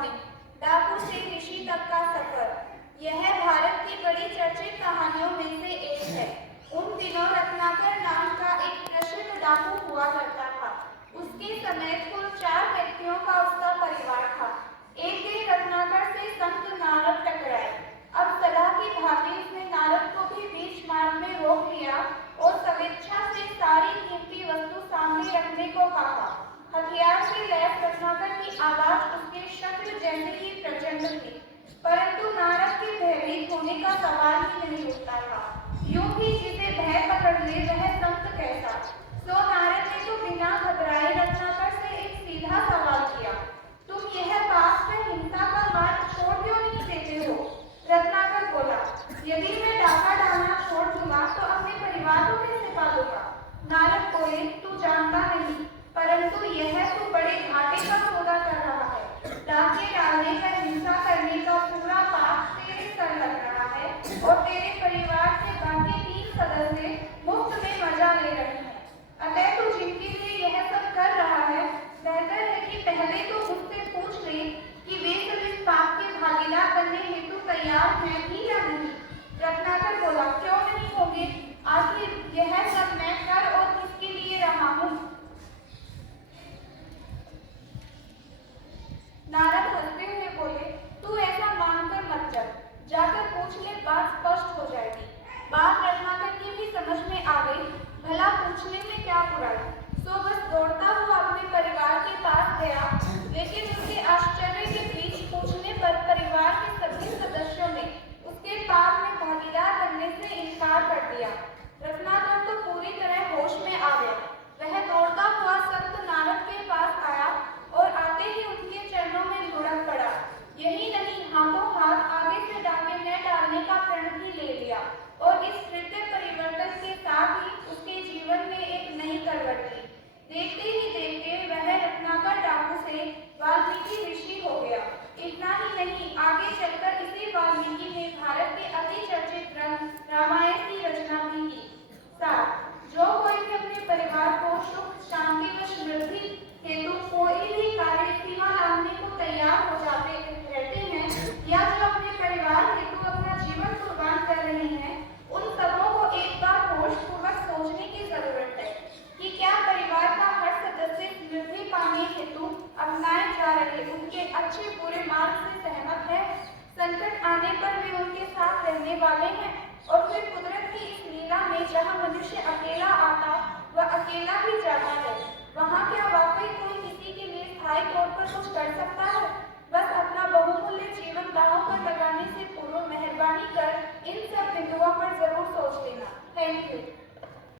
कहानी डाकू से ऋषि तक का सफर। यह भारत की बड़ी चर्चित कहानियों में से एक है। उन दिनों रत्नाकर नाम का एक प्रसिद्ध डाकू हुआ करता था। उसके समेत कुल 4 व्यक्तियों का उसका परिवार था। एक दिन रत्नाकर से संत नारद टकराए। अब सलाह की भांति उसने नारद को भी बीच मार्ग में रोक लिया और स्वेच्छा से सारी कीमती वस्तु सामने रखने को कहा। हथियार से लैस रत्नाकर की आवाज उसके शब्द जैसे ही प्रचंड थी, परंतु नारद के भयभीत होने का सवाल ही नहीं उठता था। यूं ही जिसे भय पकड़ ले वह संत कैसा। सो नारद ने तो बिना घबराए रत्नाकर से एक सीधा सवाल किया, तुम यह पाप में हिंसा का मार्ग छोड़ क्यों नहीं देते हो? रत्नाकर बोला, यदि मैं डाका डालना छोड़ दूंगा तो अपने परिवार को कैसे पालूंगा? नारद बोले, तू जानता नहीं, परंतु यह तू बड़े घाटे का सौदा कर रहा है। डाके डालने का हिंसा करने का पूरा पाप तेरे सर लग रहा है और तेरे परिवार के बाकी 3 सदस्य मुफ्त में मजा ले रहे हैं। अतः तू जिनके लिए यह सब कर रहा है, बेहतर है कि पहले तो मुझसे पूछ ले कि वे सब इस पाप के भागीदार बनने हेतु तैयार हैं भी या नहीं। रत्नाकर बोला, क्यों नहीं होंगे? आखिर यह सब मैं कर और किसके लिए रहा हूँ? नारद हंसते हुए बोले, तू ऐसा मानकर मत चल, जाकर पूछ ले, बात स्पष्ट हो जाएगी। बात रत्नाकर की भी समझ में आ गई, भला पूछने में क्या बुराई। सो बस दौड़ता हुआ अपने परिवार के पास गया, लेकिन उसके आश्चर्य के बीच पूछने पर परिवार के सभी सदस्यों ने उसके पाप में भागीदार बनने से इनकार कर दिया। रत्नाकर तो पूरी तरह होश में आ गया। वह दौड़ता हुआ संत नारद के पास आया और आते ही उनके चरणों में लुढ़क पड़ा। यही नहीं, हाथों हाथ आगे से डाके न डालने का प्रण भी ले लिया और इस हृदय परिवर्तन के साथ ही उसके जीवन में एक नई करवट ली। देखते ही देखते वह रत्नाकर डाकू से वाल्मीकि ऋषि हो गया। इतना ही नहीं, आगे चलकर इसी वाल्मीकि ने भारत के अति चर्चित ग्रंथ रामायण की रचना भी की। जो कोई भी अपने परिवार को सुख शांति व समृद्धि हेतु कोई भी कार्य सीमा लांघने को तैयार हो जाते रहते हैं, या जो अपने परिवार हेतु अपना जीवन कुर्बान कर रहे हैं, उन सबों को एक बार होशपूर्वक सोचने की जरूरत है कि क्या परिवार का हर सदस्य समृद्धि पाने हेतु अपनाए जा रहे उनके अच्छे बुरे मार्ग से सहमत है। संकट आने पर वे उनके साथ रहने वाले हैं और फिर कुदरत की इस लीला में जहाँ मनुष्य अकेला आता वह अकेला ही जाता है, वहाँ क्या वाकई कोई किसी के लिए स्थायी तौर पर कुछ कर सकता है?